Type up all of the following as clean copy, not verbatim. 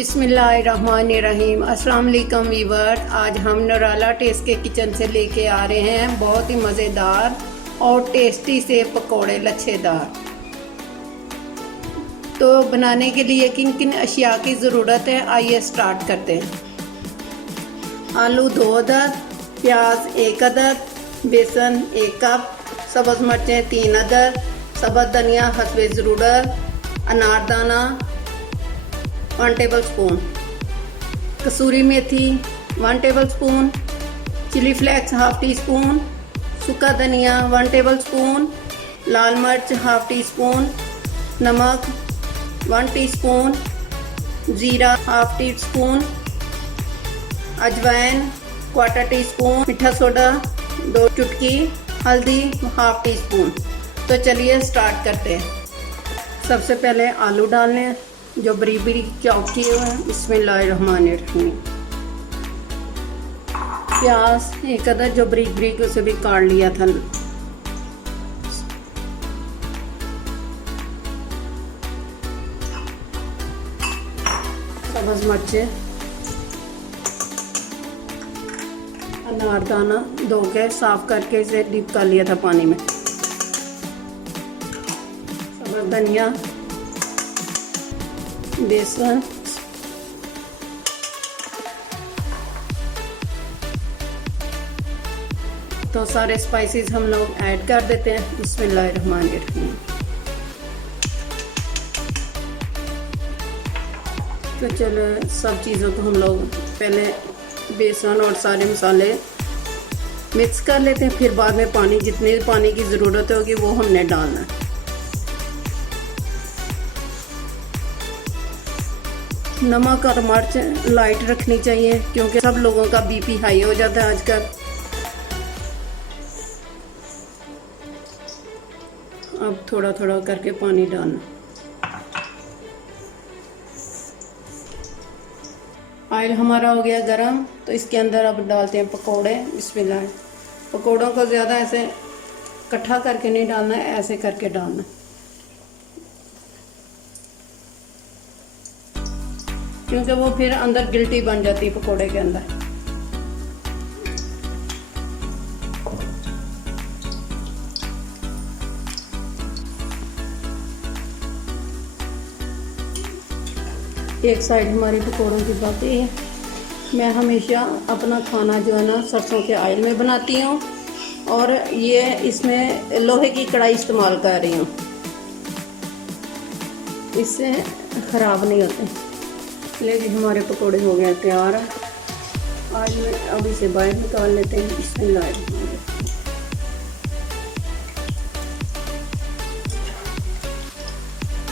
बिस्मिल्लाहिर्रहमानिर्रहीम। अस्सलाम वालेकुम वीवर। आज हम नराला टेस्ट के किचन से लेके आ रहे हैं बहुत ही मज़ेदार और टेस्टी से पकोड़े लच्छेदार। तो बनाने के लिए किन किन अशिया की ज़रूरत है, आइए स्टार्ट करते हैं। आलू 2 अदद, प्याज 1 अदद, बेसन 1 कप, सब्ज़ मिर्चें 3 अदद, सब्ज़ धनिया हस्बे ज़रूरत, अनारदाना 1 टेबल स्पून, कसूरी मेथी 1 tablespoon, chilli flakes half teaspoon, सूखा धनिया 1 टेबल स्पून, लाल मिर्च हाफ टी स्पून, नमक 1 टीस्पून, जीरा हाफ टी स्पून, अजवाइन 1/4 टीस्पून, मीठा सोडा 2 चुटकी, हल्दी हाफ टी स्पून। तो चलिए स्टार्ट करते हैं। सबसे पहले आलू डालने हैं जो बरीक बरीक चॉप किए हुए हैं। बिस्मिल्लाहिर्रहमानिर्रहीम। प्याज 1 अदद जो बरीक बरीक उसे भी काट लिया था। सब्ज़ मिर्चें, अनारदाना धो के साफ करके इसे डिप कर लिया था पानी में, सब्ज़ धनिया, बेसन, तो सारे स्पाइसेस हम लोग ऐड कर देते हैं। बिस्मिल्लाहिर्रहमानिर्रहीम। तो चलो सब चीज़ों को हम लोग पहले बेसन और सारे मसाले मिक्स कर लेते हैं, फिर बाद में पानी, जितने पानी की ज़रूरत होगी वो हमने डालना है। नमक और मिर्च लाइट रखनी चाहिए क्योंकि सब लोगों का बीपी हाई हो जाता है आजकल। अब थोड़ा थोड़ा करके पानी डालना। ऑयल हमारा हो गया गरम, तो इसके अंदर अब डालते हैं पकोड़े। बिस्मिल्लाह। पकोड़ों को ज़्यादा ऐसे इकट्ठा करके नहीं डालना है, ऐसे करके डालना, क्योंकि वो फिर अंदर गिल्टी बन जाती है पकोड़े के अंदर। एक साइड हमारी पकोड़ों की बाकी है। मैं हमेशा अपना खाना जो है ना सरसों के ऑयल में बनाती हूँ, और ये इसमें लोहे की कढ़ाई इस्तेमाल कर रही हूँ, इससे ख़राब नहीं होते। लेकिन हमारे पकोड़े हो गए तैयार। आज में अब इसे बाहर निकाल लेते हैं। बिस्मिल्लाह।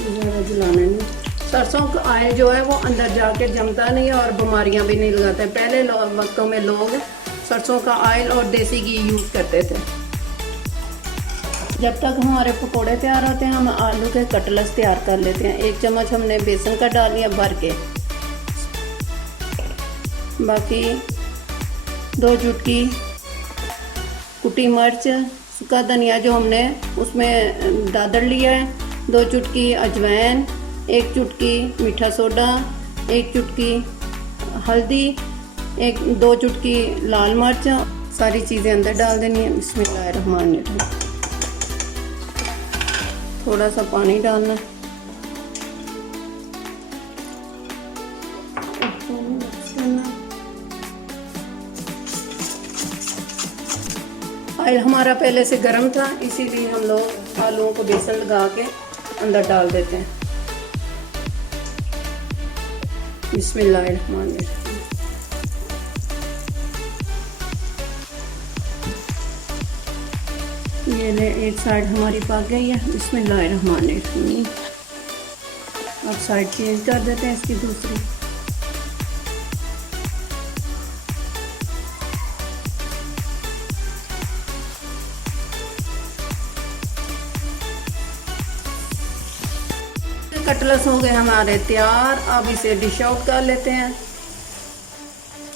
ज़्यादा जलाना नहीं, सरसों का ऑयल जो है वो अंदर जाके जमता नहीं है और बीमारियां भी नहीं लगाता है। पहले वक्तों में लोग सरसों का ऑयल और देसी घी यूज़ करते थे। जब तक हमारे पकोड़े तैयार होते हैं, हम आलू के कटलेट्स तैयार कर लेते हैं। 1 चम्मच हमने बेसन का डाल लिया भर के, बाकी 2 चुटकी कुटी मिर्च, सूखा धनिया जो हमने उसमें दादड़ लिया है, 2 चुटकी अजवाइन, 1 चुटकी मीठा सोडा, 1 चुटकी हल्दी, 2 चुटकी लाल मिर्च, सारी चीज़ें अंदर डाल देनी है। बिस्मिल्लाहिर्रहमानिर्रहीम। थोड़ा सा पानी डालना है। ऑयल हमारा पहले से गर्म था, इसीलिए हम लोग आलूओं को बेसन लगा के अंदर डाल देते हैं। बिस्मिल्लाहिर्रहमानिर्रहीम। ये ले, एक साइड हमारी पक गई है। बिस्मिल्लाहिर्रहमानिर्रहीम। अब साइड चेंज कर देते हैं इसकी दूसरी। कटलेट्स हो गए हमारे तैयार। अब इसे डिश आउट कर लेते हैं।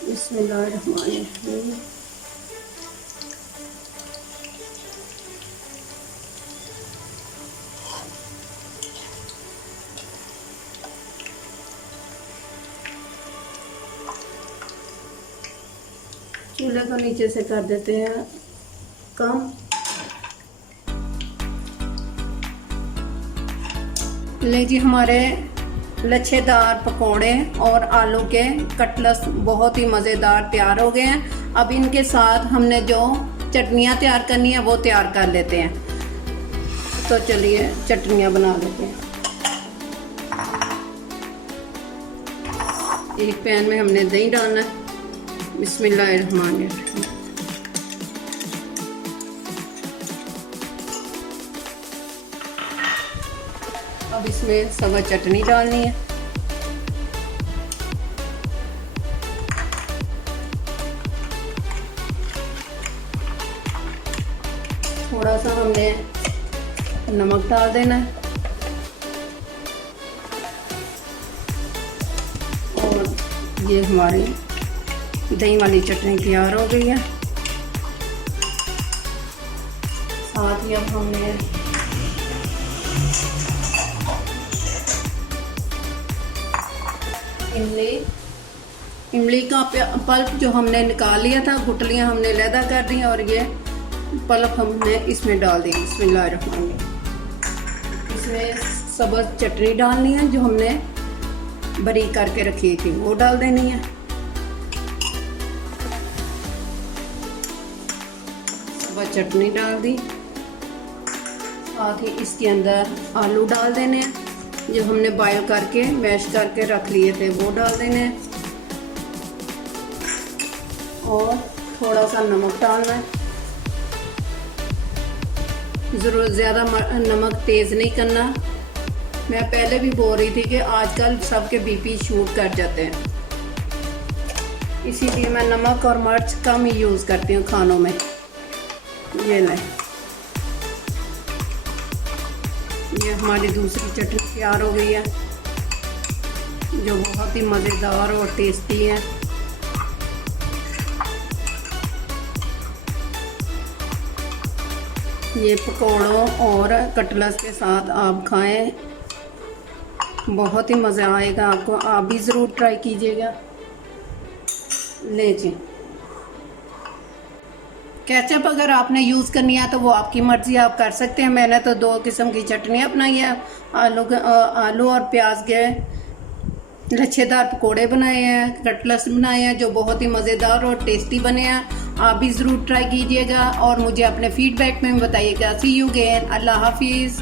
बिस्मिल्लाहिर्रहमानिर्रहीम। को नीचे से कर देते हैं कम। ले जी, हमारे लच्छेदार पकोड़े और आलू के कटलेट्स बहुत ही मज़ेदार तैयार हो गए हैं। अब इनके साथ हमने जो चटनियाँ तैयार करनी है वो तैयार कर लेते हैं। तो चलिए चटनियाँ बना लेते हैं। एक पैन में हमने दही डालना है। बिस्मिल्लाहिर्रहमानिर्रहीम। अब इसमें सवा चटनी डालनी है। थोड़ा सा हमने नमक डाल देना है और ये हमारी दही वाली चटनी तैयार हो गई है। साथ ही अब हमने इमली का पल्प जो हमने निकाल लिया था, गुठलियाँ हमने अलहदा कर दी और ये पल्प हमने इसमें डाल दी। बिस्मिल्लाहिर्रहमानिर्रहीम। इसमें सब्ज़ चटनी डालनी है जो हमने बारीक करके रखी थी, वो डाल देनी है। सब्ज़ चटनी डाल दी। साथ ही इसके अंदर आलू डाल देने हैं जो हमने बॉयल करके मैश करके रख लिए थे, वो डाल देने हैं और थोड़ा सा नमक डालना है। ज़रूर ज़्यादा नमक तेज़ नहीं करना। मैं पहले भी बोल रही थी कि आजकल सबके बीपी शूट कर जाते हैं, इसीलिए मैं नमक और मिर्च कम ही यूज़ करती हूँ खानों में। ये लें, ये हमारी दूसरी चटनी तैयार हो गई है जो बहुत ही मज़ेदार और टेस्टी है। ये पकौड़ों और कटलेट्स के साथ आप खाएं, बहुत ही मज़ा आएगा आपको। आप भी ज़रूर ट्राई कीजिएगा। ले जी, केचप अगर आपने यूज़ करनी है तो वो आपकी मर्ज़ी, आप कर सकते हैं। मैंने तो 2 किस्म की चटनियाँ अपनाई है। आलू और प्याज के लच्छेदार पकोड़े बनाए हैं, कटलेट्स बनाए हैं जो बहुत ही मज़ेदार और टेस्टी बने हैं। आप भी ज़रूर ट्राई कीजिएगा और मुझे अपने फीडबैक में बताइएगा। सी यू अगेन। अल्लाह हाफिज़।